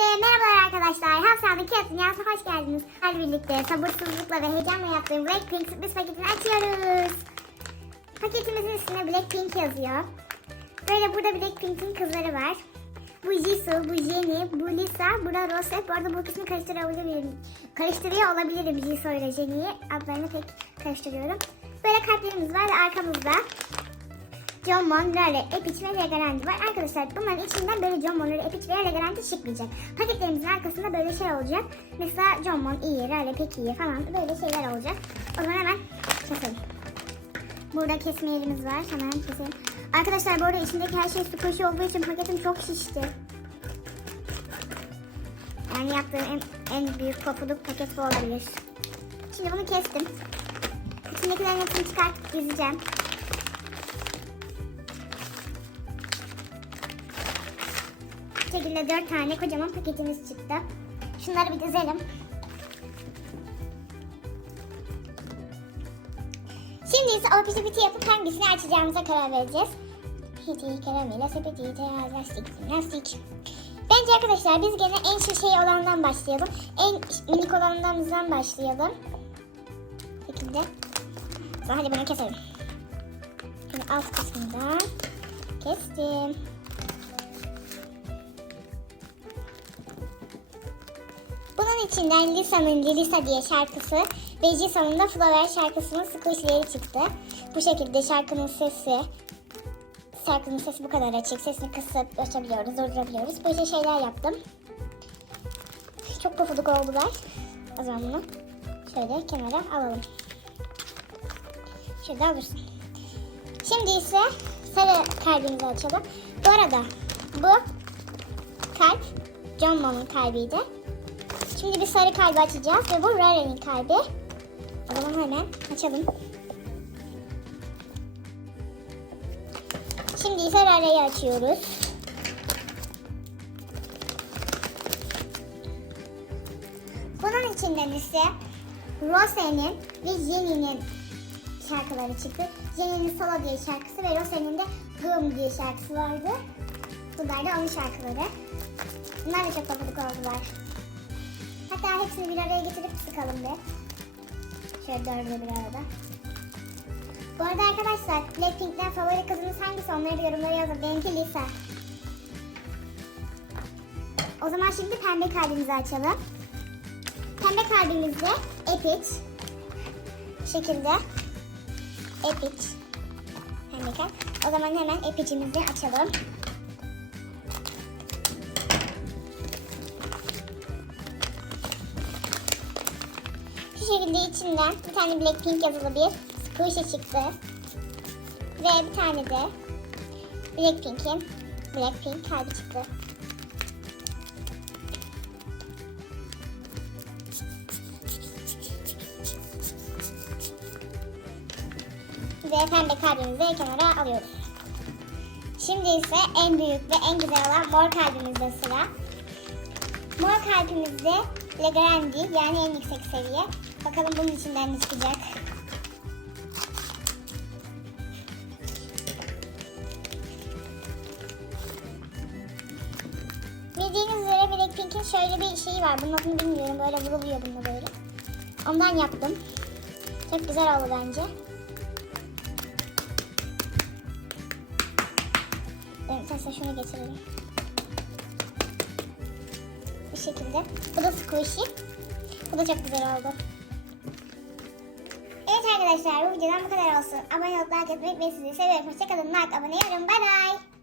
merhabalar arkadaşlar. Hafsanın Kağıt Dünyası'na hoş geldiniz. Her birlikte sabırsızlıkla ve heyecanla yaptığım Blackpink sürpriz paketini açıyoruz. Paketimizin üstüne Blackpink yazıyor. Böyle burada Blackpink'in kızları var. Bu Jisoo, bu Jennie, bu Lisa, bu da Rose. Bu arada bu ikisini karıştırabilirim. Karıştırıyor olabilirim Jisoo ile Jennie'yi. Adlarını pek karıştırıyorum. Böyle kalplerimiz var ve arkamızda John Mon, Rare, Epic ve Legaranti var. Arkadaşlar bunların içinden böyle John Mon, Rare, Epic ve Legaranti çıkmayacak. Paketlerimizin arkasında böyle şey olacak. Mesela John Mon iyi, Rare pek iyi falan böyle şeyler olacak. O zaman hemen keselim. Burada kesme yerimiz var. Hemen keselim. Arkadaşlar bu arada içindeki her şey su koşu olduğu için paketim çok şişti. Yani yaptığım en, en büyük pofuduk paket bu olabilir. Şimdi bunu kestim. İçindekilerin hepsini çıkartıp dizeceğim. Şekilde dört tane kocaman paketimiz çıktı. Şunları bir dizelim. Şimdi ise o piti yapıp hangisini açacağımıza karar vereceğiz. Hiti karamela sepeti teraz lastik lastik. Bence arkadaşlar biz gene en şey şey olandan başlayalım. En minik olanlarımızdan başlayalım. Şekilde. Hadi bunu keselim. Şimdi alt kısmından kestim. Bunun içinden Lisa'nın Lilisa diye şarkısı ve Jisoo'nun da Flower şarkısının squishleri çıktı. Bu şekilde şarkının sesi, şarkının sesi bu kadar açık. Sesini kısıp açabiliyoruz, durdurabiliyoruz. Böyle şeyler yaptım. Çok pofuduk oldular. O zaman şöyle kenara alalım. Şurada olursun. Şimdi ise sarı kalbimizi açalım. Bu arada bu kalp John Mon'un kalbiydi. Şimdi bir sarı kalbi açacağız ve bu Rare'nin kalbi. O zaman hemen açalım. Şimdi ise Rare'yi açıyoruz. Bunun içinden ise Rose'nin ve Jenny'nin şarkıları çıktı. Jenny'nin Solo diye şarkısı ve Rose'nin de Gum diye şarkısı vardı. Bunlar da onun şarkıları. Bunlar da çok papalık oldular. Hatta hepsini bir araya getirip sıkalım bir. Şöyle dördü bir arada. Bu arada arkadaşlar Blackpink'ten favori kızınız hangisi onları yorumlara yazın. Benimki Lisa. O zaman şimdi pembe kalbimizi açalım. Pembe kalbimizde Epic. Bu şekilde. Epic. Pembe kalp. O zaman hemen Epic'imizi açalım. Şekilde içinden bir tane Blackpink yazılı bir squishy çıktı. Ve bir tane de Blackpink'in Blackpink kalbi çıktı. Ve pembe kalbimizi kenara alıyoruz. Şimdi ise en büyük ve en güzel olan mor kalbimizde sıra. Mor kalbimizde Legrandi yani en yüksek seviye. Bakalım bunun içinden ne çıkacak. Bildiğiniz üzere Blackpink'in şöyle bir şeyi var. Bunun adını bilmiyorum. Böyle vuruluyor bununla böyle. Ondan yaptım. Çok güzel oldu bence. Evet, sen şunu getirelim. Bu şekilde. Bu da squishy. Bu da çok güzel oldu. Evet arkadaşlar bu videodan bu kadar olsun. Abone olup like etmeyi ve sizi seviyorum. Hoşçakalın. Like, abone, yorum. Bye bye.